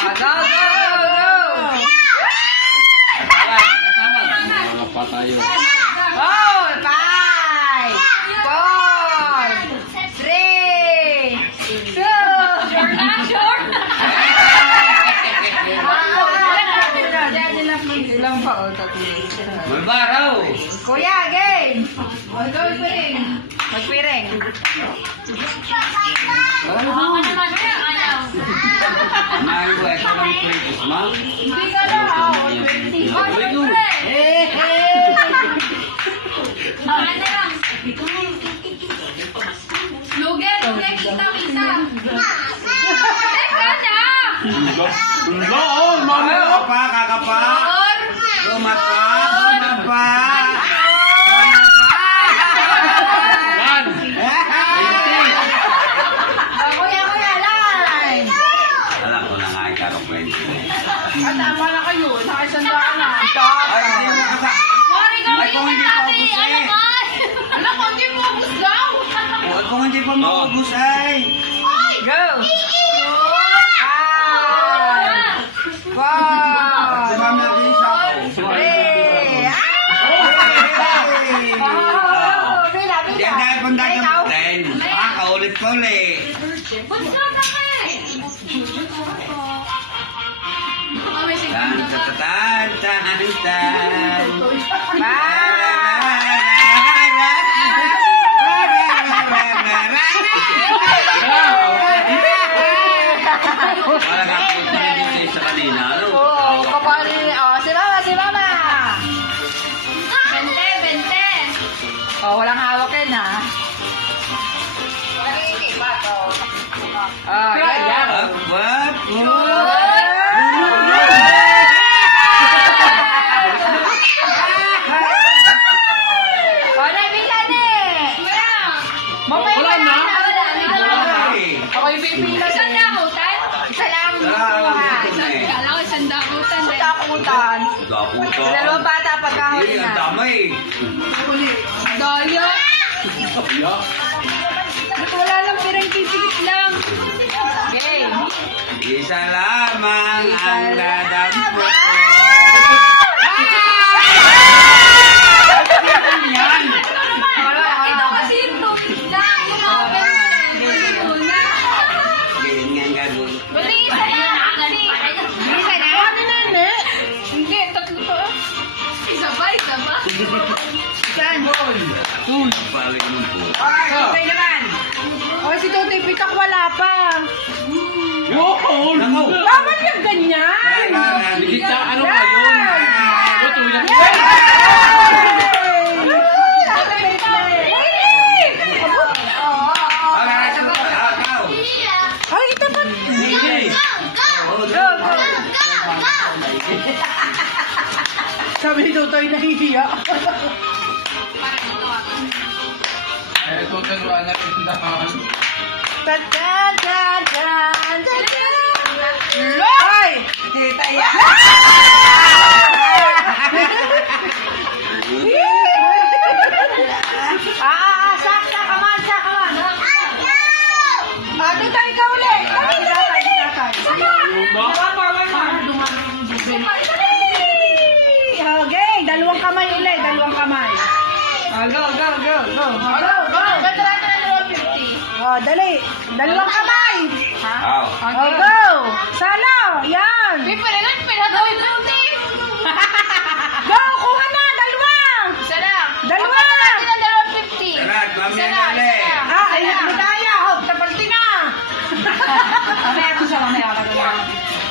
Go, go, go! Mga patayo. Oh, 5, 4, 3, 2. Ilang pa o? May baraw. Kuya, game! Magpiring. Magpiring. Mahal ko, ito lang pwede. Ma? Hindi ka na. Oo, mama ka pa, kakapa. Tumapa, tumapa. Yan. Kuya, line! Alam ko na nga ikarong kwento. Tama na kayo. Nakasandaan na. Ay, hindi mo kasa. Ay, kung hindi pa ubus ay. Alam ko, hindi mo ubus daw. Ay, kung hindi pa maubos ay. Go! 5, 4, Si Mami Lisa ko. 3, Diyan dahil kung dahil ka friend. Kaulit pa ulit. Tan, tan, tan, tan, tan. Parang ako pinag-isay sa kanina. Ano? Oh, kapali. Oh, si Mama, si Mama. Oh, walang hawak yun, ha? Oh, yan. Wap, Oh, nabilan eh. Mamaya Wala na. Ako yung pipila. Isa lang buhay. Takutan. Dalawang bata pagkahuli Ang na. tama eh. Daya. Wala lang, pirang pipigit lang. Game. Isa lamang ang dadampot. Yan. Ito kasi yung tubig lang. Yung open. Ganyan gagawin. Isa na? Ano na, ne? Hindi, tatlo pa. Sabay. Saan? Tul. Paling mo po. Okay naman. O, si Totoy Pitak wala pa. Wow! Nako! Bakit yung ganyan? Bigita, ano ba yun? Ito, ilang Ay, ito pa. Hindi. Sabi ni Totoy nahihiya. Ito, dalawa na tindahan. Ay! Kita yan! Saksa, kaman. Tita, ikaw ulit! One more. Okay, dalawang kamay ulit, dalawang kamay. Go. Oh, dali. Dalawang kamay. Wow. Oh, go. Sana. Yan.